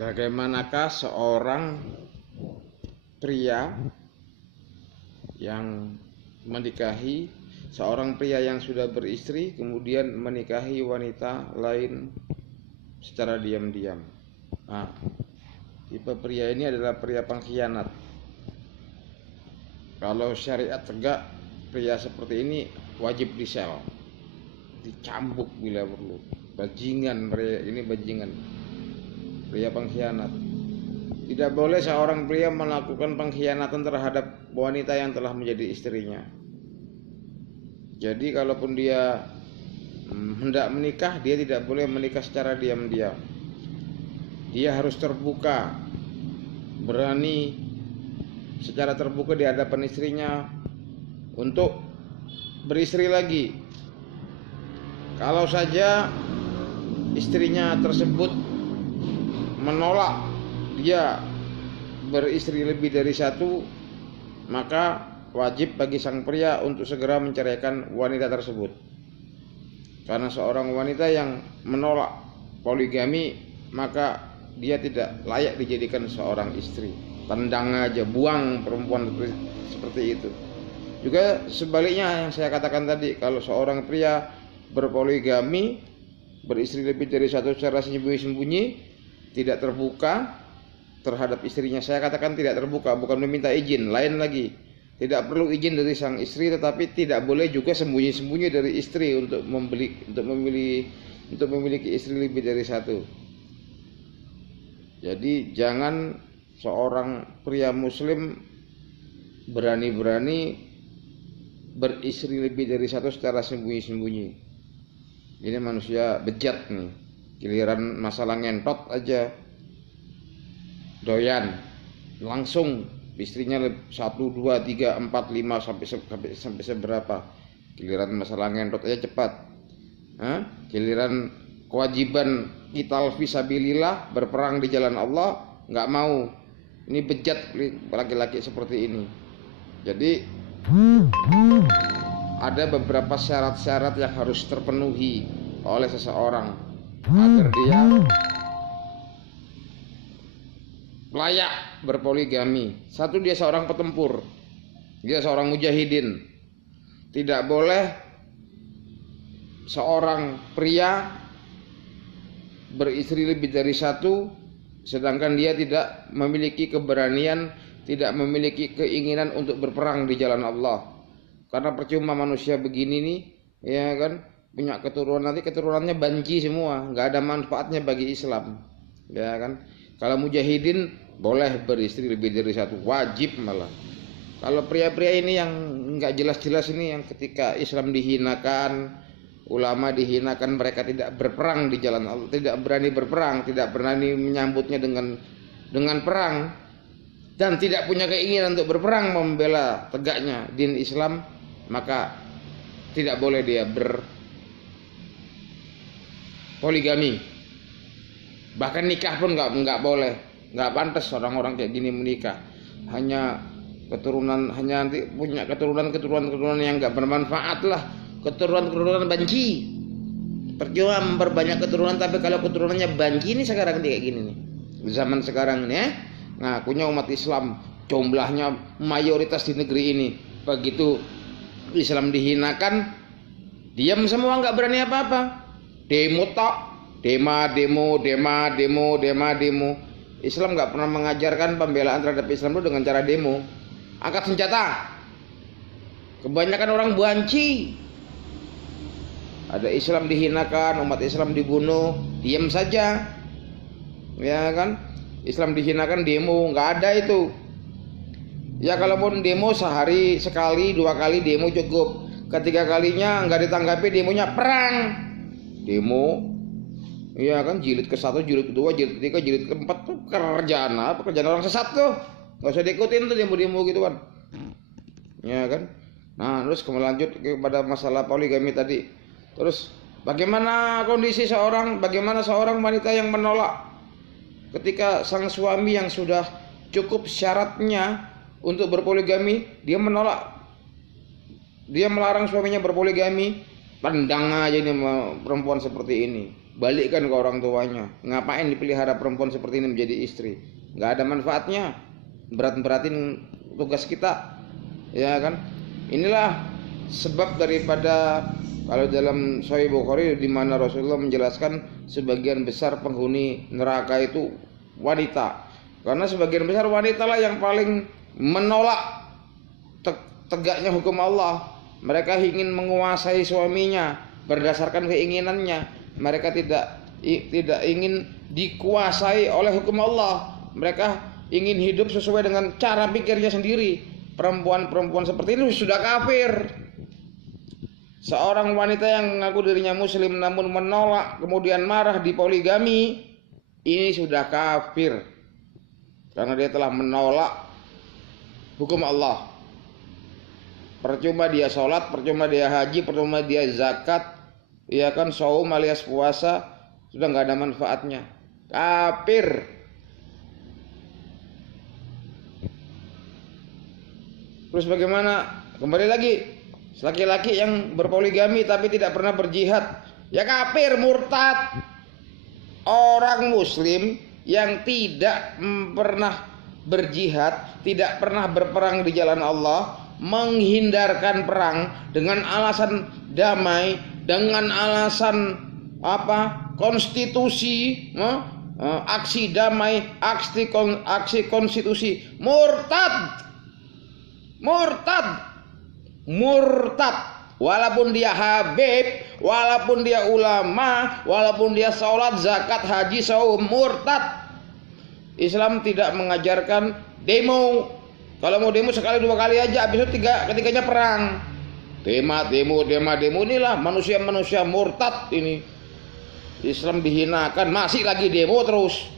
Bagaimanakah seorang pria yang seorang pria yang sudah beristri kemudian menikahi wanita lain secara diam-diam? Nah, tipe pria ini adalah pria pengkhianat. Kalau syariat tegak, pria seperti ini wajib disel, dicambuk bila perlu. Bajingan, pria ini bajingan, pria pengkhianat. Tidak boleh seorang pria melakukan pengkhianatan terhadap wanita yang telah menjadi istrinya. Jadi kalaupun dia hendak menikah, dia tidak boleh menikah secara diam-diam. Dia harus terbuka, berani secara terbuka di hadapan istrinya untuk beristri lagi. Kalau saja istrinya tersebut menolak dia beristri lebih dari satu, maka wajib bagi sang pria untuk segera menceraikan wanita tersebut. Karena seorang wanita yang menolak poligami, maka dia tidak layak dijadikan seorang istri. Tendang aja, buang perempuan seperti itu. Juga sebaliknya yang saya katakan tadi, kalau seorang pria berpoligami, beristri lebih dari satu secara sembunyi-sembunyi, tidak terbuka terhadap istrinya. Saya katakan tidak terbuka, bukan meminta izin, lain lagi. Tidak perlu izin dari sang istri, tetapi tidak boleh juga sembunyi-sembunyi dari istri untuk memiliki istri lebih dari satu. Jadi jangan seorang pria muslim berani-berani beristri lebih dari satu secara sembunyi-sembunyi. Ini manusia bejat nih. Giliran masalah ngentot aja doyan, langsung istrinya 1, 2, 3, 4, 5 sampai seberapa. Giliran masalah ngentot aja cepat. Giliran kewajiban qital fisabilillah, berperang di jalan Allah, nggak mau. Ini bejat laki-laki seperti ini. Jadi ada beberapa syarat-syarat yang harus terpenuhi oleh seseorang agar dia layak berpoligami. Satu, dia seorang petempur, dia seorang mujahidin. Tidak boleh seorang pria beristri lebih dari satu sedangkan dia tidak memiliki keberanian, tidak memiliki keinginan untuk berperang di jalan Allah. Karena percuma manusia begini nih, ya kan, punya keturunan, nanti keturunannya banci semua, nggak ada manfaatnya bagi Islam, ya kan. Kalau mujahidin boleh beristri lebih dari satu, wajib malah. Kalau pria-pria ini yang nggak jelas-jelas ini, yang ketika Islam dihinakan, ulama dihinakan, mereka tidak berperang di jalan Allah, tidak berani berperang, tidak berani menyambutnya dengan perang, dan tidak punya keinginan untuk berperang membela tegaknya din Islam, maka tidak boleh dia berpoligami. Bahkan nikah pun nggak boleh, nggak pantas orang-orang kayak gini menikah. Hanya nanti punya keturunan yang nggak bermanfaat lah. Keturunan banci. Percuma memperbanyak keturunan, tapi kalau keturunannya banci ini sekarang kayak gini nih, zaman sekarang ini ya. Ngakunya umat Islam, jumlahnya mayoritas di negeri ini. Begitu Islam dihinakan, diam semua, nggak berani apa-apa. Demo tok, demo. Islam nggak pernah mengajarkan pembelaan terhadap Islam itu dengan cara demo, angkat senjata. Kebanyakan orang banci. Ada Islam dihinakan, umat Islam dibunuh, diam saja, ya kan? Islam dihinakan demo, nggak ada itu. Ya kalaupun demo sehari sekali, 2 kali demo cukup. Ketiga kalinya nggak ditanggapi, demonya perang. Demo, ya kan, jilid ke-1, jilid ke-2, jilid ke-3, jilid ke-4 tuh kerjaan apa? Kerjaan orang sesat tuh, nggak usah diikutin tuh demo-demo gitu kan, ya kan. Nah terus lanjut kepada masalah poligami tadi. Terus bagaimana seorang wanita yang menolak ketika sang suami yang sudah cukup syaratnya untuk berpoligami, dia menolak, dia melarang suaminya berpoligami. Pandang aja ini perempuan seperti ini, balikkan ke orang tuanya. Ngapain dipelihara perempuan seperti ini menjadi istri? Nggak ada manfaatnya. Berat-beratin tugas kita, ya kan? Inilah sebab daripada kalau dalam Sahih Bukhari di mana Rasulullah menjelaskan sebagian besar penghuni neraka itu wanita. Karena sebagian besar wanita lah yang paling menolak tegaknya hukum Allah. Mereka ingin menguasai suaminya berdasarkan keinginannya. Mereka tidak ingin dikuasai oleh hukum Allah. Mereka ingin hidup sesuai dengan cara pikirnya sendiri. Perempuan-perempuan seperti ini sudah kafir. Seorang wanita yang mengaku dirinya muslim namun menolak kemudian marah di poligami, ini sudah kafir. Karena dia telah menolak hukum Allah. Percuma dia sholat, percuma dia haji, percuma dia zakat, ya kan, saum alias puasa, sudah nggak ada manfaatnya. Kafir. Terus bagaimana? Kembali lagi, laki-laki yang berpoligami tapi tidak pernah berjihad, ya kafir, murtad. Orang muslim yang tidak pernah berjihad, tidak pernah berperang di jalan Allah, menghindarkan perang dengan alasan damai, dengan alasan konstitusi, aksi damai, aksi konstitusi, murtad. Walaupun dia habib, walaupun dia ulama, walaupun dia sholat, zakat, haji, saum, murtad. Islam tidak mengajarkan demo. Kalau mau demo sekali dua kali aja, habis itu ketiganya perang. Demo inilah manusia-manusia murtad ini. Islam dihinakan, masih lagi demo terus.